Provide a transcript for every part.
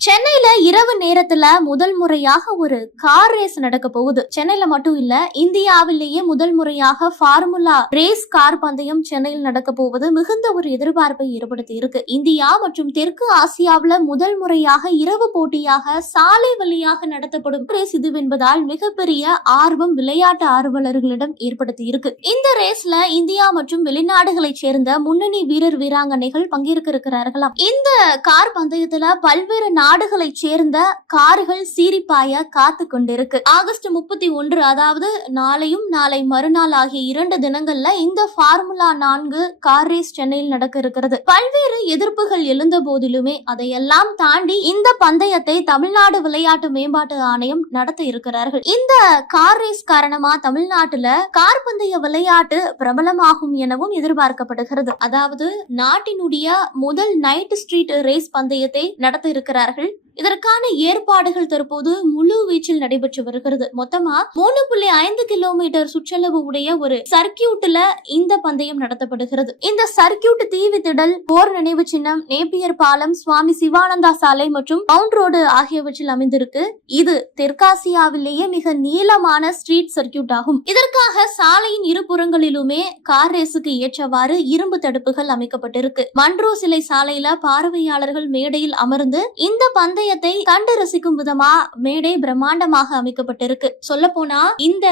சென்னையில இரவு நேரத்துல முதல் முறையாக ஒரு கார் ரேஸ் நடக்க போகுது. சென்னையில மட்டும் இல்ல இந்தியாவிலேயே முதல் முறையாக ஃபார்முலா ரேஸ் கார் பந்தயம் சென்னையில் நடக்க போவது மிகுந்த ஒரு எதிர்பார்ப்பை ஏற்படுத்தி இருக்கு. இந்தியா மற்றும் தெற்கு ஆசியாவில முதல் முறையாக இரவு போட்டியாக சாலை வழியாக நடத்தப்படும் ரேஸ் இதுவென்பதால் மிகப்பெரிய ஆர்வம் விளையாட்டு ஆர்வலர்களிடம் ஏற்படுத்தி இருக்கு. இந்த ரேஸ்ல இந்தியா மற்றும் வெளிநாடுகளைச் சேர்ந்த முன்னணி வீரர் வீராங்கனைகள் பங்கேற்க இருக்கிறார்களாம். இந்த கார் பந்தயத்துல பல்வேறு நாடுகளைச் சேர்ந்த கார்கள் சீரிப்பாய காத்து கொண்டிருக்கு. ஆகஸ்ட் முப்பத்தி ஒன்று அதாவது நாளையும் நாளை மறுநாள் ஆகிய இரண்டு தினங்கள்ல இந்த ஃபார்முலா நான்கு கார் ரேஸ் சென்னையில் நடக்க இருக்கிறது. பல்வேறு எதிர்ப்புகள் எழுந்த போதிலுமே அதையெல்லாம் தாண்டி இந்த பந்தயத்தை தமிழ்நாடு விளையாட்டு மேம்பாட்டு ஆணையம் நடத்த இருக்கிறார்கள். இந்த கார் ரேஸ் காரணமா தமிழ்நாட்டுல கார் பந்தய விளையாட்டு பிரபலமாகும் எனவும் எதிர்பார்க்கப்படுகிறது. அதாவது நாட்டினுடைய முதல் நைட் ஸ்ட்ரீட் ரேஸ் பந்தயத்தை நடத்த இருக்கிறார்கள். இதற்கான ஏற்பாடுகள் தற்போது முழு வீச்சில் நடைபெற்று வருகிறது. மொத்தமா மூணு புள்ளி ஐந்து கிலோமீட்டர் சுற்றளவு உடைய ஒரு சர்க்கியூட்ல இந்த பந்தயம் நடத்தப்படுகிறது. இந்த சர்க்கியூட் தீவித்திடல் போர் நினைவு சின்னம் நேப்பியர் பாலம் சுவாமி சிவானந்தா சாலை மற்றும் மவுண்ட் ரோடு ஆகியவற்றில் அமைந்திருக்கு. இது தெற்காசியாவிலேயே மிக நீளமான ஸ்ட்ரீட் சர்க்கியூட் ஆகும். இதற்காக சாலையின் இருபுறங்களிலுமே கார் ரேஸுக்கு ஏற்றவாறு இரும்பு தடுப்புகள் அமைக்கப்பட்டிருக்கு. மன்றோ சிலை சாலையில பார்வையாளர்கள் மேடையில் அமர்ந்து இந்த விஷயத்தை கண்டு ரசிக்கும் விதமா மேடை பிரம்மாண்டமாக அமைக்கப்பட்டிருக்கு. சொல்ல போனா இந்த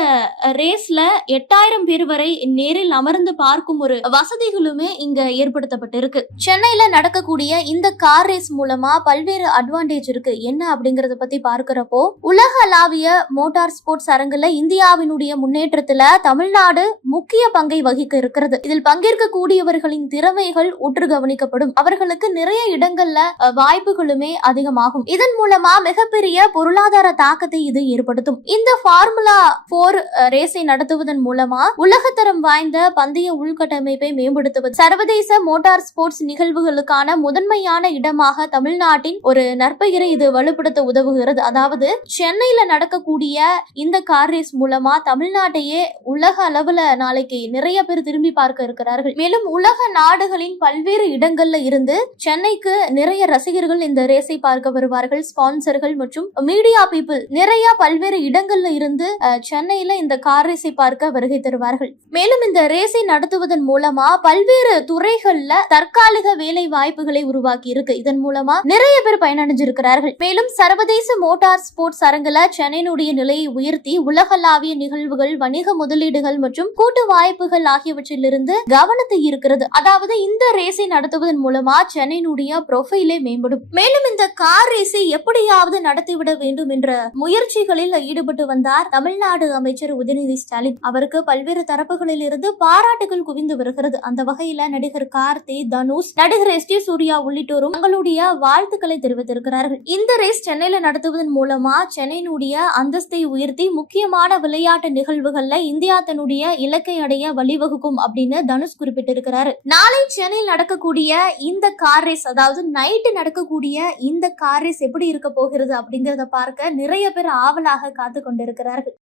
ரேஸ்ல எட்டாயிரம் பேர் வரை நேரில் அமர்ந்து பார்க்கும் ஒரு வசதிகளுமே இங்க ஏற்படுத்தப்பட்டிருக்கு. சென்னையில நடக்கக்கூடிய இந்த கார் ரேஸ் மூலமா பல்வேறு அட்வான்டேஜ் இருக்கு. என்ன அப்படிங்கறத பத்தி பார்க்கிறப்போ உலகளாவிய மோட்டார் ஸ்போர்ட்ஸ் அரங்குல இந்தியாவினுடைய முன்னேற்றத்துல தமிழ்நாடு முக்கிய பங்கை வகிக்க இருக்கிறது. இதில் பங்கேற்கக்கூடியவர்களின் திறமைகள் உற்று கவனிக்கப்படும். அவர்களுக்கு நிறைய இடங்கள்ல வாய்ப்புகளுமே அதிகமாகும். இதன் மூலமா மிகப்பெரிய பொருளாதார தாக்கத்தை இது ஏற்படுத்தும். இந்த ஃபார்முலா போர் ரேஸை நடத்துவதன் மூலமா உலகத்தரம் வாய்ந்த பந்தய உள்கட்டமைப்பை மேம்படுத்துவது. சர்வதேச மோட்டார் ஸ்போர்ட்ஸ் நிகழ்வுகளுக்கான முதன்மையான இடமாக தமிழ்நாட்டின் ஒரு நற்பெயரை இது வலுப்படுத்த உதவுகிறது. அதாவது சென்னையில நடக்கக்கூடிய இந்த கார் ரேஸ் மூலமா தமிழ்நாட்டையே உலக அளவுல நாளைக்கு நிறைய பேர் திரும்பி பார்க்க இருக்கிறார்கள். மேலும் உலக நாடுகளின் பல்வேறு இடங்கள்ல இருந்து சென்னைக்கு நிறைய ரசிகர்கள் இந்த ரேஸை பார்க்க வரும் வருவார்கள் ஸ்பான்சர்கள் மற்றும் மீடியா பீப்புள் நிறைய பல்வேறு இடங்கள்ல இருந்து சென்னையில இந்த கார் ரேஸை பார்க்க வருகை தருவார்கள். மேலும் இந்த ரேஸை நடத்துவதன் மூலமா பல்வேறு துறைகள்ல தற்காலிக வேலை வாய்ப்புகளை உருவாக்கி இருக்கு. இதன் மூலமா நிறைய பேர் பயனடைஞ்சிருக்கிறார்கள். மேலும் சர்வதேச மோட்டார் ஸ்போர்ட்ஸ் அரங்குல சென்னையினுடைய நிலையை உயர்த்தி உலகளாவிய நிகழ்வுகள் வணிக முதலீடுகள் மற்றும் கூட்டு வாய்ப்புகள் ஆகியவற்றிலிருந்து கவனத்தை ஈர்க்கிறது. அதாவது இந்த ரேஸை நடத்துவதன் மூலமா சென்னையினுடைய ப்ரொஃபைலே மேம்படும். மேலும் இந்த கார் ரேஸை எப்படியாவது நடத்திவிட வேண்டும் என்ற முயற்சிகளில் ஈடுபட்டு வந்தார் தமிழ்நாடு அமைச்சர் உதயநிதி ஸ்டாலின். அவருக்கு பல்வேறு தரப்புகளில் இருந்து பாராட்டுகள் குவிந்து வருகிறது. அந்த வகையில நடிகர் கார்த்தி தனுஷ் நடிகர் எஸ் டி சூர்யா உள்ளிட்டோரும் தங்களுடைய வாழ்த்துக்களை தெரிவித்திருக்கிறார்கள். இந்த ரேஸ் சென்னையில நடத்துவதன் மூலமா சென்னையினுடைய அந்தஸ்தை உயர்த்தி முக்கியமான விளையாட்டு நிகழ்வுகள்ல இந்தியா தன்னுடைய இலக்கை அடைய வழிவகுக்கும் அப்படின்னு தனுஷ் குறிப்பிட்டிருக்கிறாரு. நாளை சென்னையில் நடக்கக்கூடிய இந்த கார் ரேஸ் அதாவது நைட்டு நடக்கக்கூடிய இந்த கார் ரேஸ் எப்படி இருக்க போகிறது அப்படிங்கறத பார்க்க நிறைய பேர் ஆவலாக காத்து கொண்டிருக்கிறார்கள்